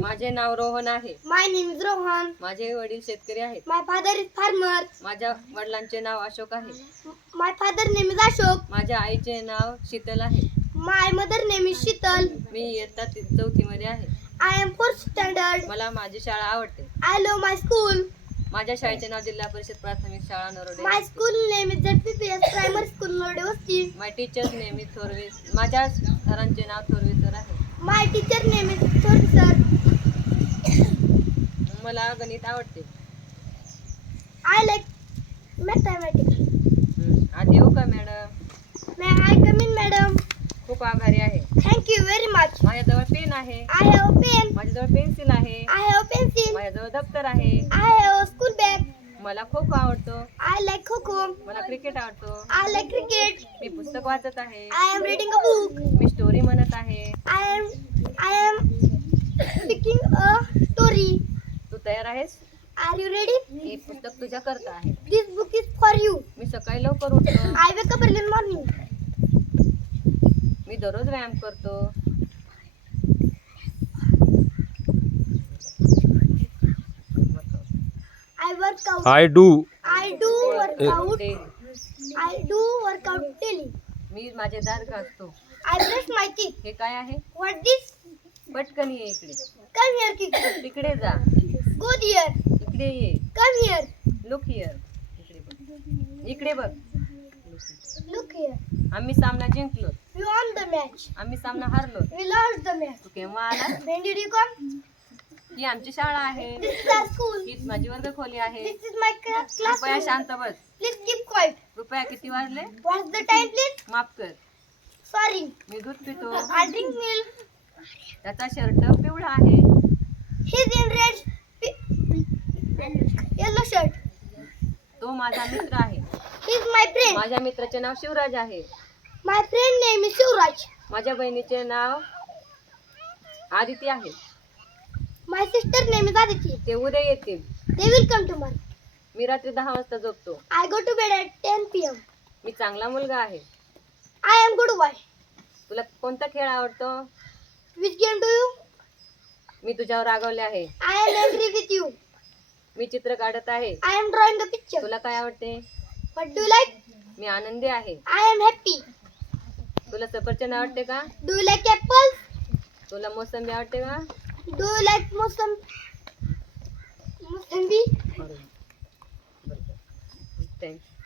माझे नाव रोहन आहे. My name is Rohan. माझे वडील शेतकरी आहेत. My father is farmer. माझ्या वडिलांचे नाव अशोक आहे. My father name is Ashok. माझ्या आईचे नाव शीतल आहे. My mother name is Shital. मी इयत्ता 4थी मध्ये आहे. I am 4th standard. मला माझी शाळा आवडते. I love my school. माझ्या शाळेचे नाव जिल्हा परिषद प्राथमिक शाळा Narode. My school name is ZPPS Primary School Norde Wasti. My teachers name is Thorave. माझ्या सरांचे नाव थोरवे सर आहे. My teacher name is Thorpe sir. मला गणित आवडते. I like mathematics. आधी येऊ का madam? May I come in, madam? खूप आभारी आहे. Thank you very much. माझ्याजवळ पेन आहे. I have a pen. माझ्याजवळ पेन्सिल आहे. I have a pencil. माझ्याजवळ दप्तर आहे. I have a school bag. मला खो खो आवडतो. I like Coco. मला क्रिकेट आवडतो. I like cricket. मी पुस्तक वाचत आहे. I am reading a book. Me story म्हणत आहे. I am speaking a story. तू तयार आहेस? Are you ready? हे पुस्तक तुझ्या करता आहे. This book is for you. मी सकाळी लवकर उठतो. I wake up early in the morning. मी दररोज व्यायाम करतो. I work out. I do. I do workout. ते- I do workout daily. मी माझे दात घासतो. I brush my teeth. हे काय आहे? What this? पटकन ये इकडे. Come here, kid. तिकडे जा. Go there. इकडे ये. Come here. Look here. इकडे बघ. इकडे बघ. Look here. आम्ही सामना जिंकलो. We won the match. आम्ही सामना हारलो. We lost the match. तू केव्हा आला? When did you come? ही आमची शाळा आहे. This is our school. हीच माझी वर्गखोली आहे. This is my कृपया classroom. शांत बस. Please keep quiet. रुपया किती वाजले? What's the time, please? माफ कर. Sorry. मी दूध पितो. I drink milk. त्याचा शर्ट पिवळा आहे. He's in red, yellow shirt. तो माझा मित्र आहे. He's my friend. माझ्या मित्राचे नाव शिवराज आहे. My friend name is Shivraj. माझ्या बहिणीचे नाव आदिती आहे. My sister name is Aditi. ते उद्या येतील. They will come tomorrow. मी रात्री 10 वाजता झोपतो. I go to bed at 10 p.m. मी चांगला मुलगा आहे. I am good boy. तुला कोणता खेळ आवडतो? Which game do you? मी तुझ्यावर रागवले आहे. I am angry with you. मी चित्र काढत आहे. I am drawing a picture. तुला काय आवडते? What do you like? मी आनंदी आहे. I am happy. तुला सफरचंद आवडते का? Do you like apples? तुला मोसंबी आवडते का? Do you like Mosambi? Thanks.